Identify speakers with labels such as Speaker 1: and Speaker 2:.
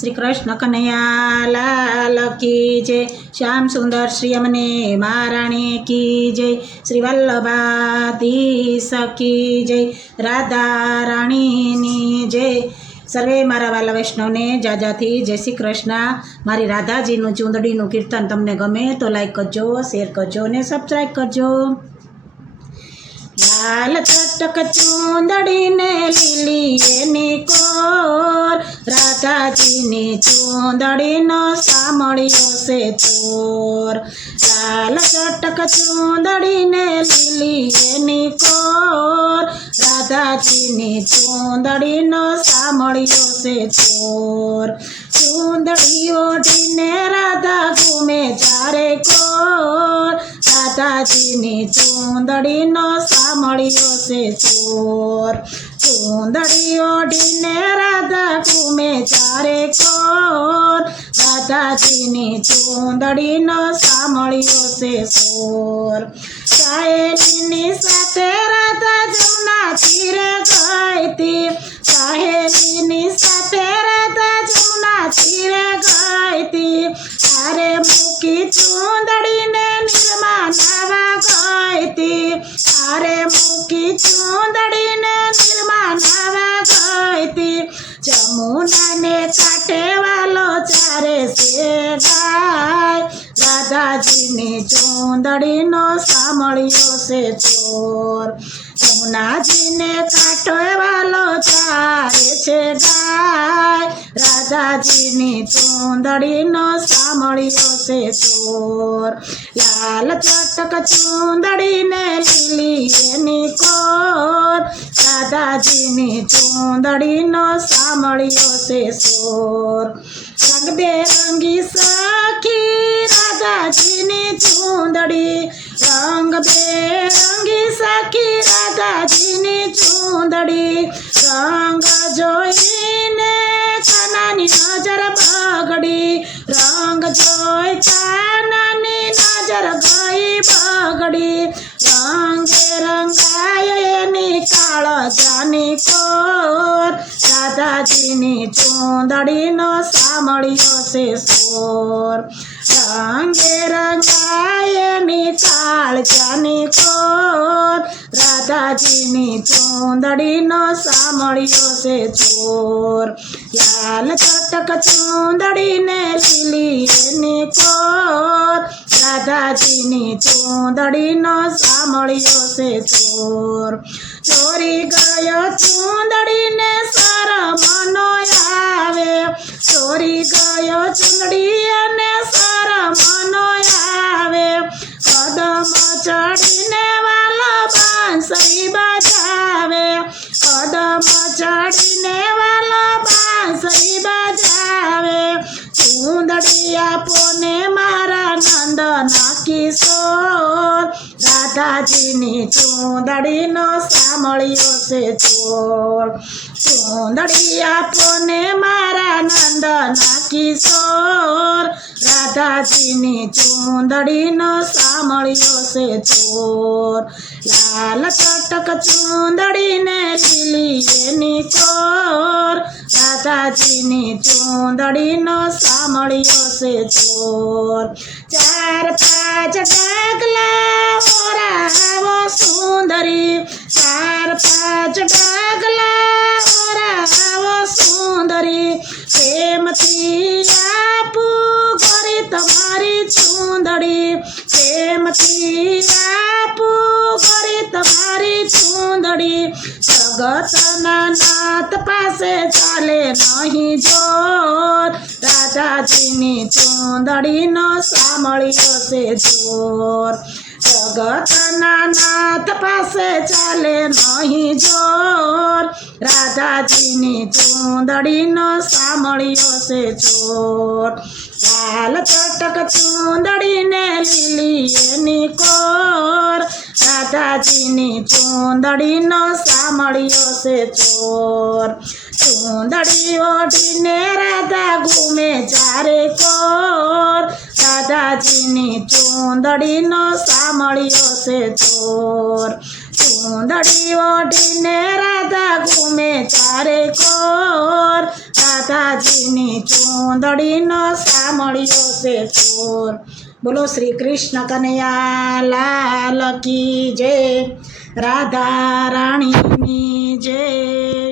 Speaker 1: શ્રી કૃષ્ણ કનૈયા લાલ કી જય. શ્યામ સુંદર શ્રી અમને મહારાણી કી જય. શ્રી વલ્લભાધીશ કી જય. રાધા રાણીની જય. સર્વે મારા વાલા વૈષ્ણવને જાજાથી જય શ્રી કૃષ્ણ. મારી રાધાજીનું ચૂંદડીનું કીર્તન તમને ગમે તો લાઈક કરજો શેર કરજો ને સબસ્ક્રાઈબ કરજો. લાલ ચટક ચૂંદડીને લીલી એની કોર રાધાજીની ચૂંદડીનો સામળ્યો છે ચોર. લાલ ચટક ચૂંદડીને લીલી એની કોર. રાધાજીની ચૂંદડીનો સામળ્યો છે ચોર. ચૂંદડી ઓઢીને રાધા ઘૂમે ચારે કોર. રાધાજીની ચૂંદડીનો સામળ્યો છે ચોર. ચૂંદડી ઓઢીને ઘૂમે ચારે. કોર રાધાજીની ચૂંદડીનો સામળ્યો છે ચોર સાહેલીની સાથે રાધા જમના તીરે ગઈતી સાહેલીની સાથે રાધા જમના તીરે ગઈતી તારે મૂકી ચૂંદડીને નિર્મા નાવા ગઈતી તારે મૂકી ચૂંદડીને જમુનાને કાંઠે વાલો ચારે છે ગાય રાધાજીની ચૂંદડીનો સાંભળ્યો છે ચોર. જમુનાજીને કાંઠો વાલો ચારે છે ગાય. રાજાજીની ચૂંદડીનો સાંભળ્યો છે ચોર લાલ ચટક ચૂંદડીને લીલી એની કોર. રાધાજીની ચૂંદડીનો સાંભળ્યો છે ચોર રંગબેરંગી સખી રાધાજીની ચૂંદડી. રંગ સખી રાધાજીની ચૂંદડી, રંગ જોઈને કાનાની નજર બગડી, રંગ જોઈ કાનાની નજર ગઈ બગડી, રંગે રંગાય એની કાળ જાની કોર રાધાજીની ચૂંદડીનો સાંભળ્યો છે સોર, રંગે રંગાયની રાધાજીની ચૂંદડીનો સાંભળ્યો છે ચોર. લાલ ચટક ચૂંદડીને લીલી એની કોર રાધાજીની ચૂંદડીનો સાંભળ્યો છે ચોર. ચોરી ગયો ચૂંદડીને શરમનો આવે. ચોરી ગયો ચૂંદડી અને શરમનો આવે ચડીને વાલો બાંસરી બજાવે. ચૂંદડી આપોને મારા નંદના કિશોર. રાધાજીની ચૂંદડીનો સાંભળ્યો છે ચોર. ચૂંદડી આપોને મારા નંદના કિશોર. રાધાજીની ચૂંદડીનો સામળ્યો છે ચોર. લાલ ચટક ચૂંદડીને લીલી એની કોર રાધાજીની ચૂંદડીનો સામળ્યો છે ચોર. ચાર પાંચ ડાગલા ઓરાવો સુંદરી. ચૂંદડી પ્રેમથી આપું કરે તમારી ચૂંદડી જગતના નાથ પાસે ચાલે નહીં જોર રાધાજીની ચૂંદડીનો સામળ્યો છે જોર. જગતના નાથ પાસે ચાલે નહીં જોર. રાધાજીની ચૂંદડીનો સામળ્યો છે ચોર લાલ ચટક ચૂંદડીને લીલી એની કોર રાધાજીની ચૂંદડીનો સામળ્યો છે ચોર. ચૂંદડી ઓઢીને રાધા ઘૂમે ચારે કોર. રાધાજીની ચૂંદડીનો સામળ્યો છે ચોર. ચૂંદડી ઓઢીને રાધા ઘૂમે ચારે કોર રાધાજીની ચૂંદડીનો સાંભળ્યો છે ચોર બોલો શ્રી કૃષ્ણ કનૈયા, લાલ કી જય. રાધા રાણીની જય.